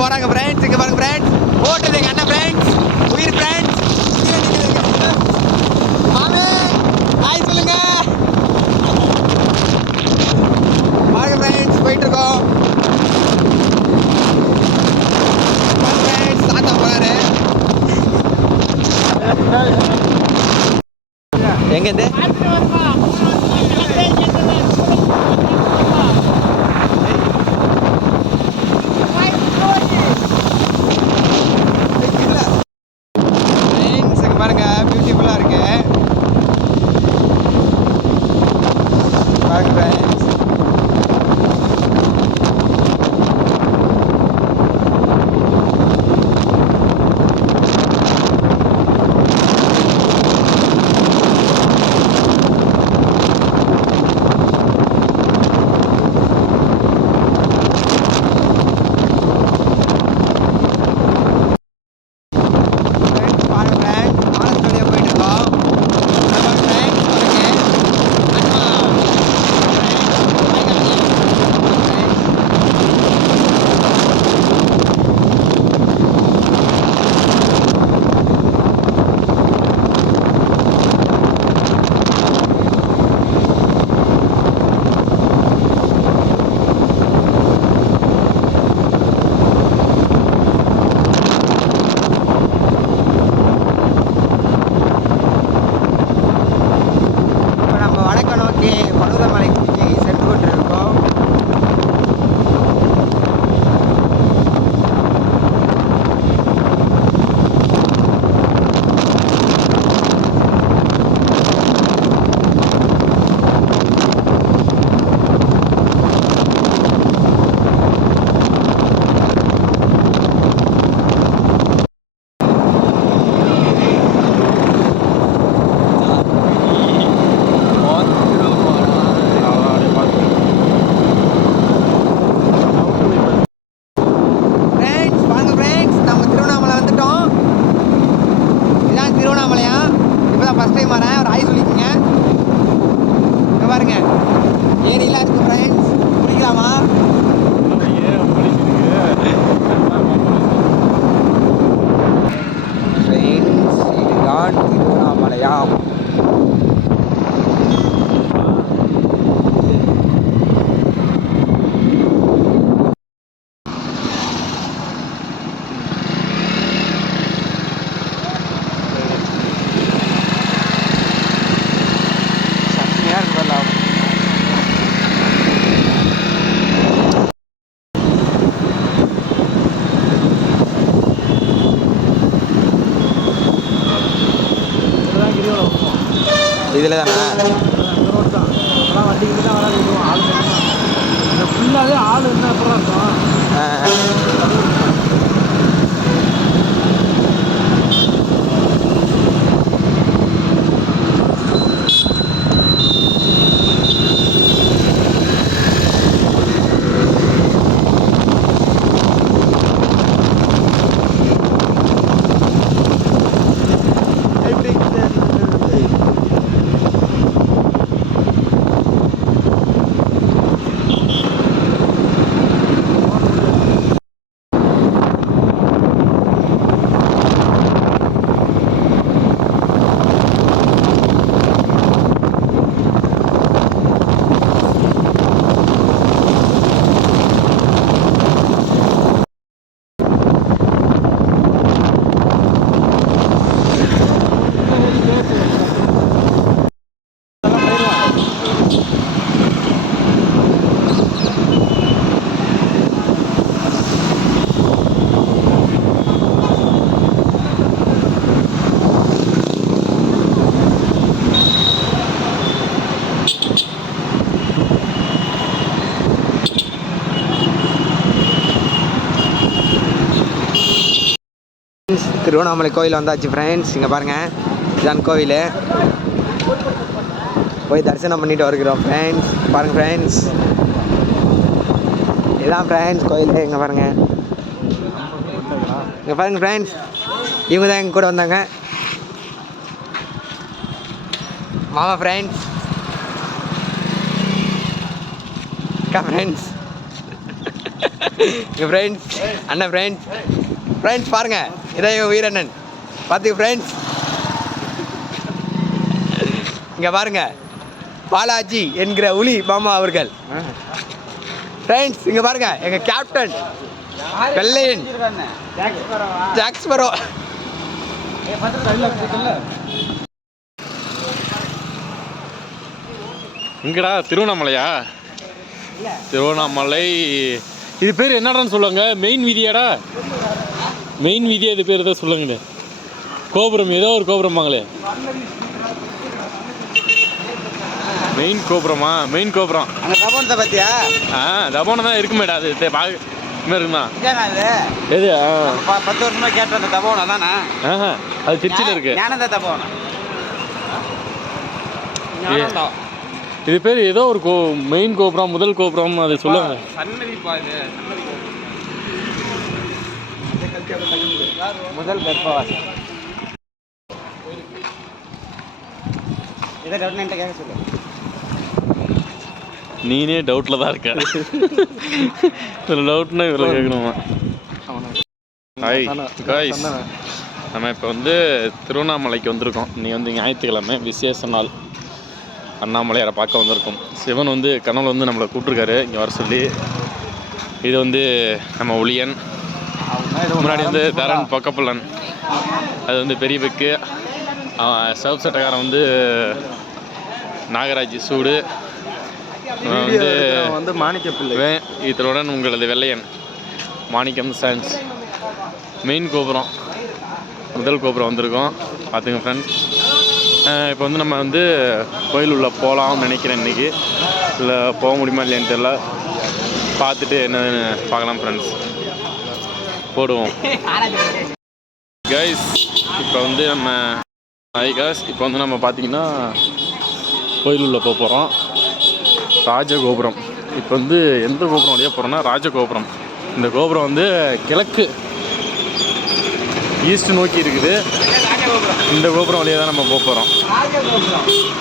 போறாங்க ஃப்ரெண்ட்ஸ். இங்க பாருங்க ஃப்ரெண்ட்ஸ், ஓட்டுது எங்க அண்ணன் ஃப்ரெண்ட்ஸ், உயிர் ஃப்ரெண்ட்ஸ். மாமே ஹாய் சொல்லுங்க. பாருங்க ஃப்ரெண்ட்ஸ், போயிட்டு இருக்கோம் ஃப்ரெண்ட்ஸ். தாத்தா போறாரு. எங்க இருந்து பாருங்க, பியூட்டிஃபுல்லா இருக்கு பாருங்க ஃப்ரெண்ட்ஸ். ஏரியிலாம் இருக்கு ஃப்ரெண்ட்ஸ், குடிக்கலாமா? ஃப்ரெண்ட்ஸ், இதுதான் திருவண்ணாமலையாம். இதில் தானே ரோடு தான். அதெல்லாம் வண்டிக்கு தான் வராது. ஆள் ஃபுல்லாகவே ஆள் இருந்தால் அப்புறம் இருக்கும். ஃப்ரெண்ட்ஸ், திருவண்ணாமலை கோயில் வந்தாச்சு ஃப்ரெண்ட்ஸ். இங்கே பாருங்கள், இதான் கோவில். போய் தரிசனம் பண்ணிட்டு வருகிறோம் ஃப்ரெண்ட்ஸ். பாருங்கள் ஃப்ரெண்ட்ஸ், இதுதான் ஃப்ரெண்ட்ஸ் கோயில். இங்கே பாருங்கள், இங்கே பாருங்கள் ஃப்ரெண்ட்ஸ், இவங்க தான் எங்கள் கூட வந்தாங்க, மாமா ஃப்ரெண்ட்ஸ், அக்கா ஃப்ரெண்ட்ஸ், எங்கள் ஃப்ரெண்ட்ஸ், அண்ணன் ஃப்ரெண்ட்ஸ். ஃப்ரெண்ட்ஸ் பாருங்கள், இதான் எங்கள் வீரண்ணன். பார்த்துக்க ஃப்ரெண்ட்ஸ். இங்கே பாருங்கள், பாலாஜி என்கிற உளி மாமா அவர்கள். ஃப்ரெண்ட்ஸ் இங்கே பாருங்கள், எங்கள் கேப்டன் வெள்ளையன் ஜாக்ஸ்பரோ. இங்கடா திருவண்ணாமலையா? திருவண்ணாமலை. இது பேர் என்னடான்னு சொல்லுவாங்க? மெயின் வீதியாடா? மெயின் வீதியா இது பேர் தான் சொல்லுங்கண்ணே. கோபுரம், ஏதோ ஒரு கோபுரம் வாங்களே. மெயின் கோபுரமா? மெயின் கோபுரம் அங்கே தபோனத்தை பார்த்தியா? தபோனம் தான் இருக்குமேடா. அது இருக்குமா? எது? 10 வருஷமா கேட்ட அந்த தபோனம் தானே? அது திருச்சியில் இருக்கு. ஞானந்த தபோனம். இது பேர் ஏதோ ஒரு மெயின் கோபுரம், முதல் கோபுரம், அது சொல்லுவாங்க. முதல் கர்ப்பவாசம். இதை டவுட் என்கிட்ட கேட்க சொல்லு. நீனே டவுட்டில் தான் இருக்க. ஒரு டவுட்னா இவ்வளோ கேட்கணுமா? காய்ஸ், நம்ம இப்போ வந்து திருவண்ணாமலைக்கு வந்திருக்கோம். நீ வந்து ஞாயிற்றுக்கிழமை விசேஷ நாள். அண்ணாமலையாரை பார்க்க வந்திருக்கோம். சிவன் வந்து கனவுல வந்து நம்மளை கூப்பிட்ருக்காரு இங்கே வர சொல்லி. இது வந்து நம்ம ஒளியன், முன்னாடி வந்து தரன் பக்கப்பள்ளன், அது வந்து பெரிய பெக்கு, சவுப் சட்டக்காரன் வந்து நாகராஜ் சூடு, வந்து மாணிக்கப்பிள்ளை. இதனுடன் உங்களது வெள்ளையன் மாணிக்கம் சான்ஸ். மெயின் கோபுரம், முதல் கோபுரம் வந்திருக்கோம். பார்த்துங்க ஃப்ரெண்ட்ஸ். இப்போ வந்து நம்ம வந்து கோயில் உள்ள போகலாம்னு நினைக்கிறேன் இன்றைக்கி. இல்லை போக முடியுமா இல்லையான்னு தெரியல. பார்த்துட்டு என்னன்னு பார்க்கலாம் ஃப்ரெண்ட்ஸ். போடுவோம் கைஸ். இப்போ வந்து இப்போ வந்து நம்ம பார்த்திங்கன்னா கோயில் உள்ள போக போகிறோம். ராஜகோபுரம். இப்போ வந்து எந்த கோபுரம் வழியாக போகிறோன்னா ராஜகோபுரம். இந்த கோபுரம் வந்து கிழக்கு ஈஸ்ட் நோக்கி இருக்குது. இந்த கோபுரம் வழியாக தான் நம்ம போக போகிறோம்.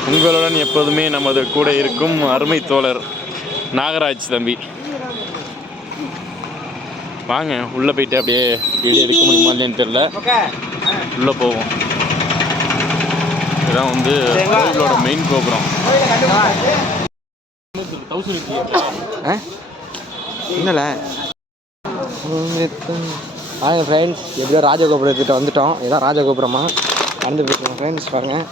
உங்களுடன் எப்போதுமே நமது கூட இருக்கும் அருமை தோழர் நாகராஜ் தம்பி. வாங்க உள்ளே போயிட்டு அப்படியே வீடியோ எடுக்க முடியுமா இல்லைன்னு தெரியல. உள்ளே போவோம். இதுதான் வந்து கோயிலோட மெயின் கோபுரம். என்னல ஃப்ரெண்ட்ஸ், எப்படியோ ராஜகோபுரத்துக்கிட்ட வந்துட்டோம். இதான் ராஜகோபுரமா நடந்து போயிருக்கோம் ஃப்ரெண்ட்ஸ். பாருங்கள்,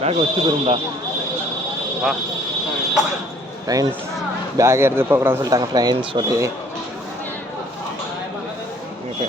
பேக் வச்சுட்டு போயிருந்தா வா ஃப்ரெண்ட்ஸ். பேக் எடுத்து போகிறோம்னு சொல்லிட்டாங்க ஃப்ரெண்ட்ஸ். Okay okay.